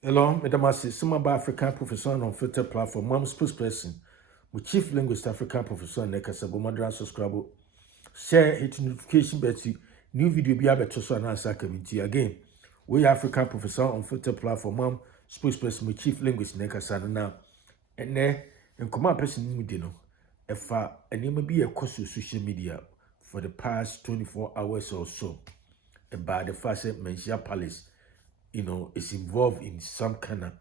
Hello, Madam Asi, Sumaba African Professor on Filter Platform, Mom's Spokesperson, with Chief Linguist African Professor Nekasabo Madras subscribe, share hit notification betty, new video be able to and answer community again. We African Professor on Filter Platform, Mom Spokesperson with Chief Linguist Nekasana now. And there, and come up person media no. If and it may be a course of social media for the past 24 hours or so about the first Manhyia Palace is involved in some kind of,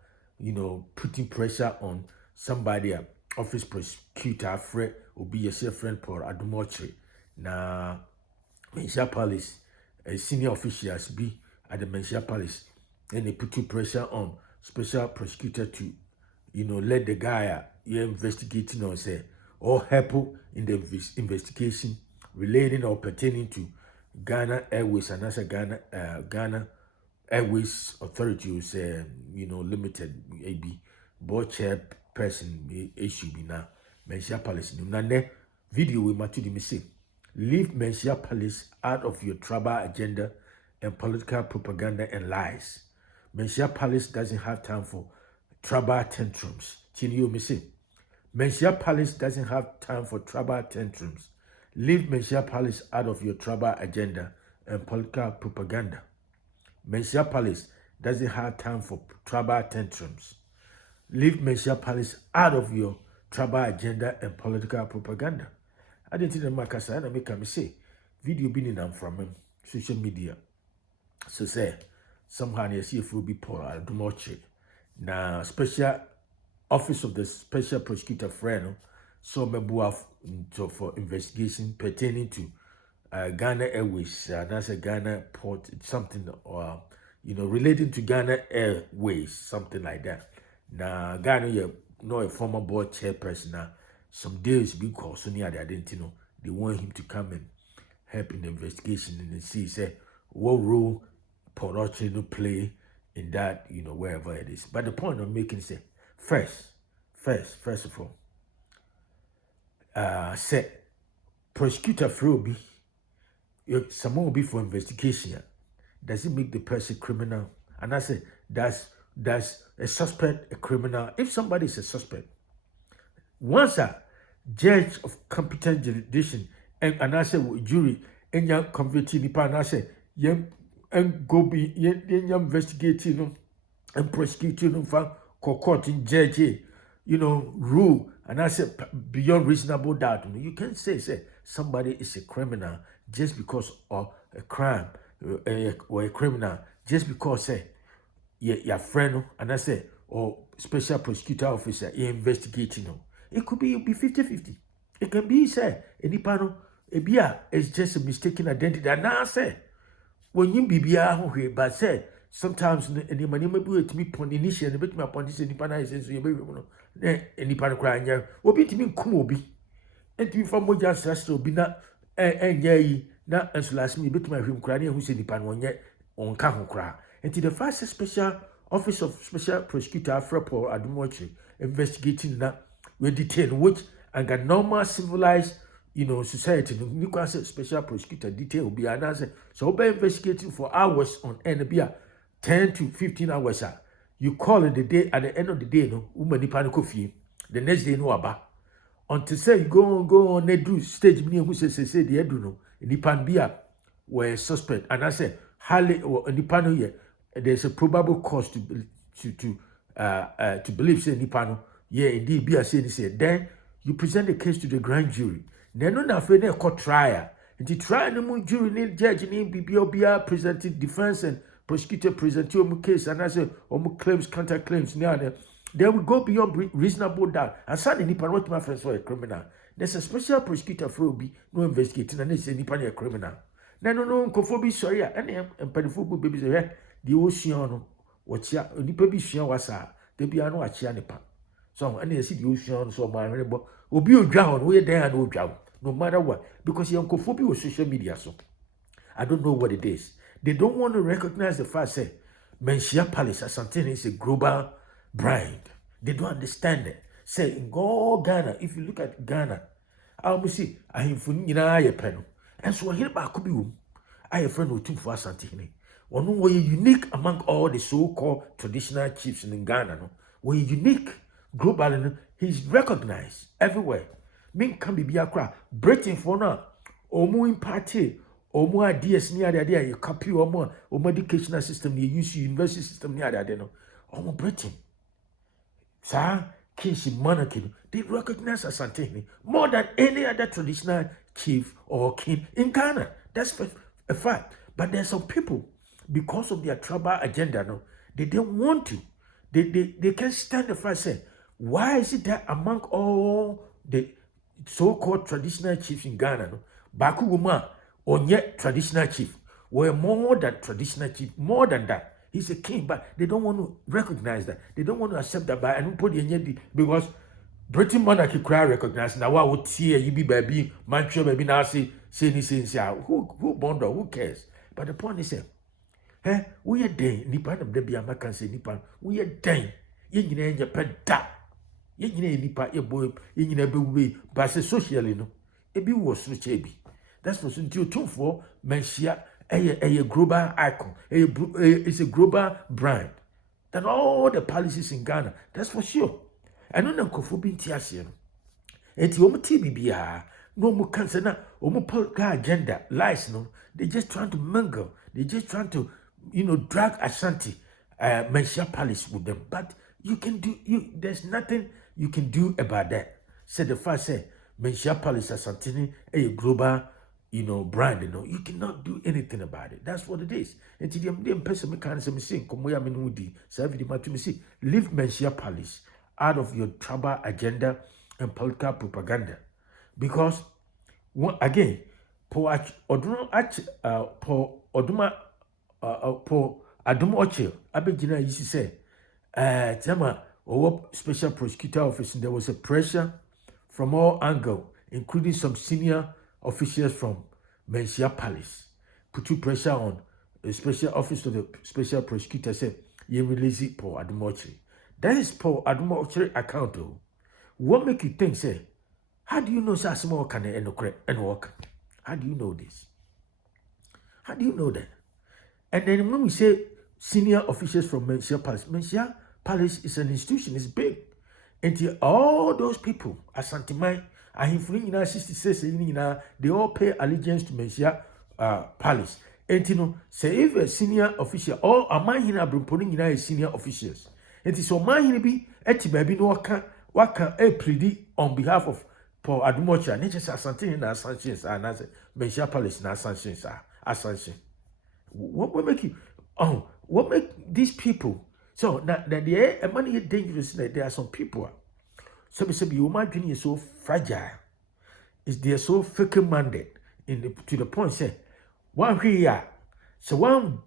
putting pressure on somebody, office prosecutor, friend, or be a friend for Adumoche. Now, Manhyia Palace, senior officials be at the Manhyia Palace, and they put pressure on special prosecutor to, let the guy you're investigating or say, or help in the investigation relating or pertaining to Ghana Airways and as a Ghana Airways Authority was, limited, AB, board chairperson issue be now, Manhyia Palace. Nane video we match me say, leave Manhyia Palace out of your tribal agenda and political propaganda and lies. Manhyia Palace doesn't have time for tribal tantrums. Chinio me say, Manhyia Palace doesn't have time for tribal tantrums. Leave Manhyia Palace out of your tribal agenda and political propaganda. Manhyia Palace doesn't have time for tribal tantrums. Leave Manhyia Palace out of your tribal agenda and political propaganda. I didn't know Makasa and I make me say video being from him, social media. So say somehow you see if will be poor, I do much. Now special office of the special prosecutor friend so me for investigation pertaining to Ghana Airways, that's a Ghana port, something or relating to Ghana Airways, something like that. Now Ghana, you know, a former board chairperson. Now some days because so near they didn't know they want him to come and help in the investigation and see say what role Port play in that, wherever it is. But the point I'm making is first of all, say prosecutor Froby, someone will be for investigation. Does it make the person criminal? And I say, does a suspect a criminal? If somebody is a suspect, once a judge of competent jurisdiction and I say jury and you convicted nipa and I say and go be investigating and prosecuting for court in judge, rule and I say beyond reasonable doubt. You can't say somebody is a criminal just because of a crime or a criminal just because say your friend and I say or special prosecutor officer investigating. It could be 50-50. It can be say any panel it's just a mistaken identity. And now say when you be but say sometimes any money may be to me upon initial and bit me upon this any panel is you baby any panel crying will be to me kumobi and to be from what just be not and yea na and so last me bit my him crying who said the pan one yet on Kahu cry. And to the first special office of special prosecutor Afrapo Adumoche investigating that we detain which and got normal civilized society. You can say special prosecutor detail will be announced. So by investigating for hours on end be 10 to 15 hours. You call it the day at the end of the day, no woman coffee. The next day no about. Until say you go on they do stage me who say the edu no nipan bia were suspect and I say highly or nipano here there's a probable cause to believe say nipano yeah indeed be a say then you present the case to the grand jury then no na fe na court trial the trial no jury ni judge ni bibia presented defense and prosecutor present your case and I say claims counter claims now they will go beyond reasonable doubt. And suddenly, Nipan what my friends were a criminal. There's a special prosecutor for be no investigating and they say Nipan a criminal. No, Kofobi sorry, and Pedifubu babies the ocean, what ya, Nipa be sure was they be no a chianipa. So, and they see the ocean, so my rebel will be drowned, we're there and no drown, no matter what, because your Kofobi was social media. So, I don't know what it is. They don't want to recognize the fact that Manhyia Palace, Asantehene is a global brand. They don't understand it. Say in go Ghana, if you look at Ghana, I'll see I have fun in a pen. And so here back could be I have friend who took for Asantehene. Ono were unique among all the so-called traditional chiefs in Ghana. No, were unique globally. No, he's recognized everywhere. Min can be akra Britain for now. Omo imparte, omo ideas near the idea. You copy omo educational system. You use university system near the idea. No, omo Britain. Sir, kingship monarchy. They recognize Asantehene more than any other traditional chief or king in Ghana. That's a fact. But there's some people, because of their tribal agenda, no, they don't want to. They can't stand the fact, say, why is it that among all the so-called traditional chiefs in Ghana, no, Baku Wuma, or yet traditional chief, were more than traditional chief, more than that. He's a king, but they don't want to recognize that. They don't want to accept that by and put the because Britain monarchy cry recognize now what would see you be baby, mantra baby now say who bonder, who cares? But the point is, we are day, Nipan of the American say Nipan, we are day, yin in your pet da, yin in Nipa, your boy, yin a way, but socially no, a be was no chaby. That's for some 2 Manhyia a global icon, it's a global brand. Than all the palaces in Ghana, that's for sure. I don't know Kofubi Tiasian. It's Omo TBBA, no more cancer now, Omo political agenda, lies, no. They're just trying to mingle, they're just trying to, drag Ashanti, Manhyia Palace with them. But there's nothing you can do about that. Said the first say, Manhyia Palace Asantehene a global brand, you cannot do anything about it. That's what it is. And to the person mechanism saying, come where I'm in leave Manhyia Palace out of your tribal agenda and political propaganda. Because again, Paul Adum Oche, Abegina used to say, Tema, or special prosecutor office, and there was a pressure from all angles, including some senior officials from Manhyia Palace, put pressure on the special office of the special prosecutor, said, you release it, Paul Adumoche. That is Paul Adumoche account, though. What make you think, say, how do you know such small can and work? How do you know this? How do you know that? And then when we say senior officials from Manhyia Palace is an institution, it's big. Until all those people, Asanteman, Ahimfuni 66, they all pay allegiance to Manhyia Palace. And say if a senior official, all Manhyia Brumponi is senior officials. And so Manhyia be baby no waka predict on behalf of Paul Adumocha, nature Asantehene na Asantehene and as Manhyia Palace na Asantehene. What make you what make these people so now the money is dangerous? There are some people. Some say your mind is so fragile. They're so fickle minded to the point say one here. So one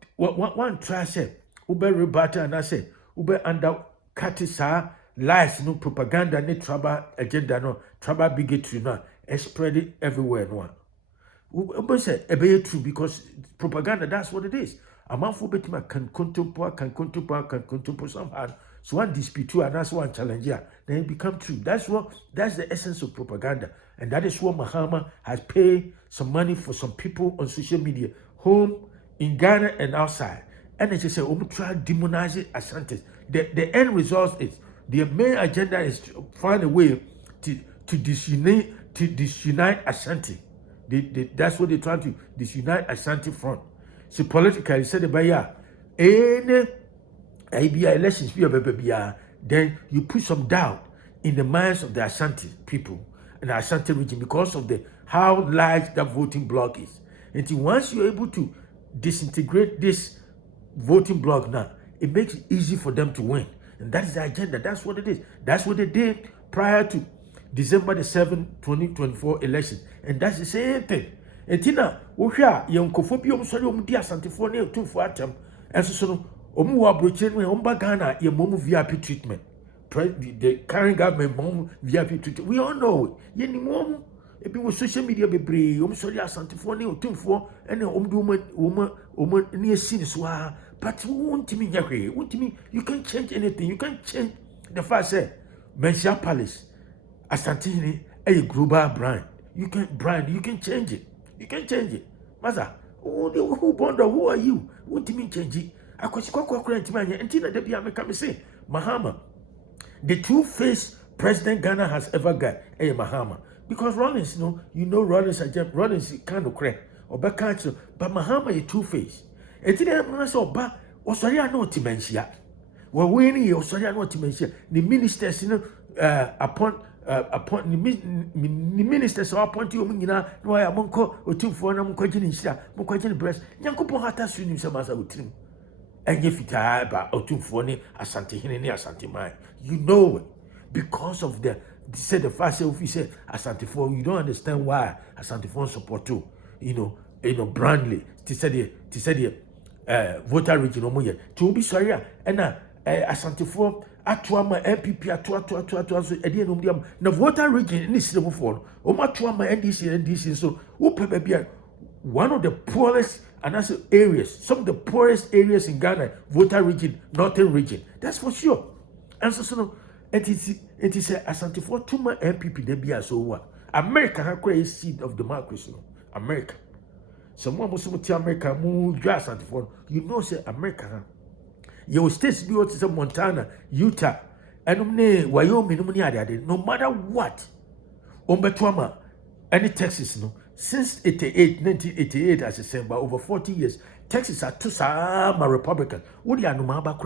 try say ube rebuttal and I say ube under catisa lies no propaganda no tribal agenda no tribal bigotry no spread it everywhere no. Ube say ebe true because propaganda that's what it is. A man for betima can contemplate somehow. So one dispute and that's one challenge here. Then it become true. That's the essence of propaganda. And that is what Mahama has paid some money for some people on social media, home, in Ghana and outside. And they just say, try to demonize it Ashantis. The end result is their main agenda is to find a way to disunite Ashanti. That's what they're trying to disunite Ashanti front. So politically, said about any elections, then you put some doubt in the minds of the Ashanti people and the Ashanti region because of how large that voting block is. And once you're able to disintegrate this voting block now, it makes it easy for them to win. And that is the agenda. That's what it is. That's what they did prior to December the 7th, 2024 election. And that's the same thing. And Tina, young Kofopi, sorry, dear Asantehene, 2 for atom, and so Omuwa Brochin, Ghana, your mom VIP treatment. The current government mom VIP treatment. We all know it. Yenny mom, if it was social media, be sorry, Asantehene, 2 for, and woman near scenes. But won't me, you can't change anything. You can't change the fact that Manhyia Palace, Asantehene, a global brand. You can change it. You can change it. Master, Who bonder? Who are you? What do you mean change? I could and Tina de Bia come say, Mahama, the two-faced president Ghana has ever got, Mahama. Because Rollins, you know Rollins kind of crack or back country, but Mahama is two-faced. And today I'm so bad, or sorry, I know Timensia. Well, when you sorry, I know Timensia, the ministers, upon the ministers are appointed you know why I'm or two for them question breast. Yanko Hata swim some as I would trim. And if it about Otumfone, Asantehene, Asanteman, you know it. Because of the said the first officer Asantefone, you don't understand why Asantefone support too. Brandly, to say the voter region to be sorry, and Asantefone Atuama MPP atu so edi enum diam na voter region ni sire before o ma tuama NDC so wo pe bia one of the poorest and also areas, some of the poorest areas in Ghana, voter region, northern region. That's for sure. And so it is a Asantefone tuma MPP de bia so what America ha a seed of democracy. America. Someone must tell America mu dwa Asantefone. You know say America ha your states be what is Montana, Utah, and Wyoming, no matter what. Ombetuama, any Texas, since 1988, as I said, by over 40 years, Texas are two sama Republican. What do you know about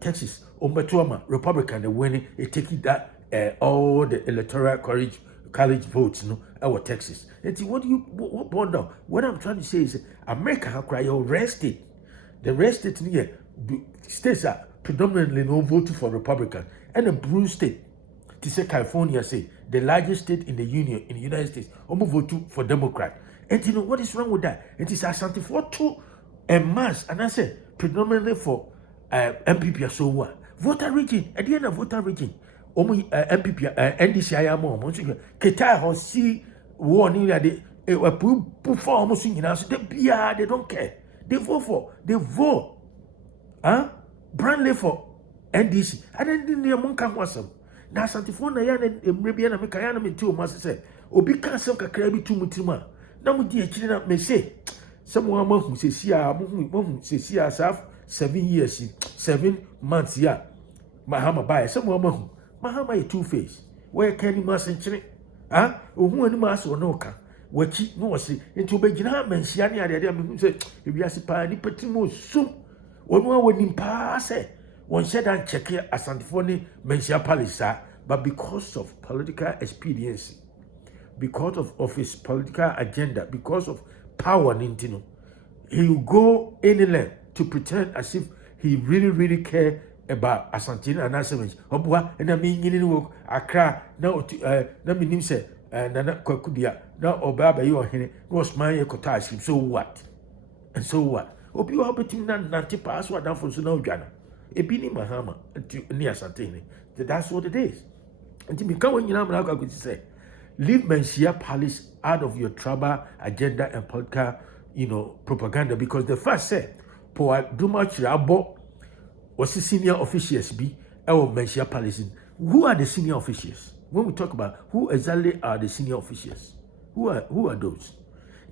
Texas, Ombetuama, Republican, the winning, it taking that all the electoral college votes, our Texas. And see, what bond down? What I'm trying to say is America have cry your rest state. The rest state here. States are predominantly no vote for Republican, and a blue state, to say California, say the largest state in the Union, in the United States, almost vote for Democrat. And you know what is wrong with that? It is Asantefone to a mass, and I say predominantly for MPP. So what? Voter region at the end of voter region, MPP, NDC, I am more. Keta or see warning that they put for almost in house. They don't care. They vote. Brandly for NDC. I didn't know Monka was some. Now, Asantefone, I am Arabian American, me too, must say. Obi can't sell a crabby to Mutima. Now, with the children may say, someone who says, yeah, 7 years, 7 months, yeah. Mahama by someone, Mahama a two-face. Where can you mass and chin? Who any mass or no car? What she knows into Begina, Manhyia, the said, if you are a party, Petimo soon. One would pass one said and check here Asantehene Manhyia Palace, but because of political expediency, because of his political agenda, because of power, Nintino, he will go anywhere to pretend as if he really care about Asantehene and Asantehene. Obwa, and I mean, you know, Accra, now, let me say, Nana Kwakudia, now Obaba, you are here, was my ecotage, so what? And so what? Obi wa betim na nante pass what down for so na odwana ebi ni Mahama ni Asantehene. That's what it is. And me kan wanyina amra ka say leave Manhyia Palace out of your tribal agenda and political propaganda, because the first said for Duma Chirabo was the senior officials be our Manhyia Palace. Who are the senior officials? When we talk about who exactly are the senior officials, who are those?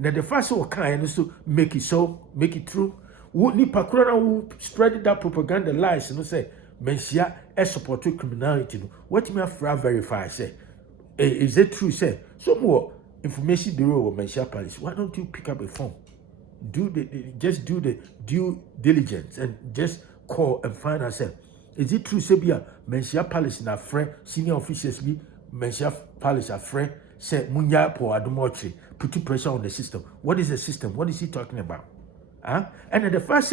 Now the first one can so make it true. Who ni pakura who spread that propaganda lies say Manhyia support criminality. What me afra verify say is it true? Say some more information bureau of Manhyia Palace. Why don't you pick up a phone? Just do the due diligence and just call and find out. Say, is it true? Say Manhyia Palace na friend senior officials be Manhyia Palace a friend. Say Munya po adumochi, putting pressure on the system. What is the system? What is he talking about? And then the first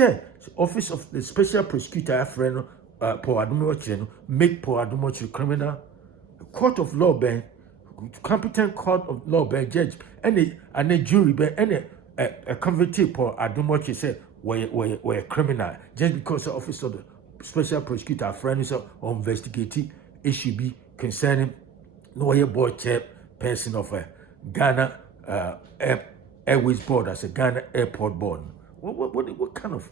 office of the special prosecutor friend po adumochi make po adumochi criminal court of law ben competent court of law ben judge and a jury ben and a convicted po adumochi say we're criminal just because the office of the special prosecutor friend is on investigating issue be concerning no board chair person of a Ghana Airways board as a Ghana airport board. What kind of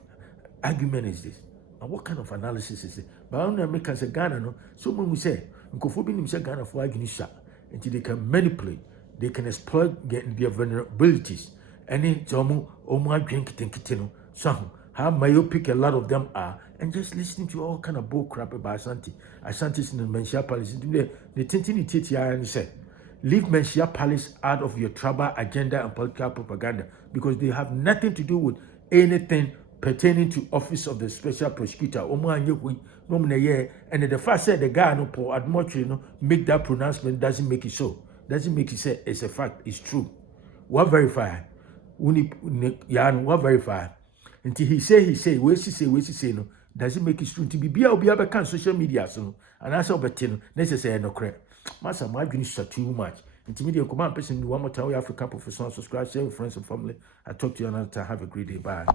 argument is this? And what kind of analysis is it? But I don't know Americans say Ghana no. So when we say Nkofobin say Ghana for arguing shot until they can manipulate, they can exploit their vulnerabilities, any omu drink tinkitino. So how myopic a lot of them are, and just listening to all kind of bull crap about Asante's in the Manhyia Palace. The tintin titi and say, leave Manhyia Palace out of your tribal agenda and political propaganda because they have nothing to do with anything pertaining to office of the special prosecutor. And the fact that the guy no Paul Admotre no make that pronouncement doesn't make it so. Doesn't make it say it's a fact, it's true. What verify? What verify? Until he say, we say no, doesn't make it true. To be on social media so and that's all necessary no correct. Master, my goodness, too much. Intermediate command person, one more time, African professional, subscribe, share with friends and family. I talk to you another time. Have a great day. Bye.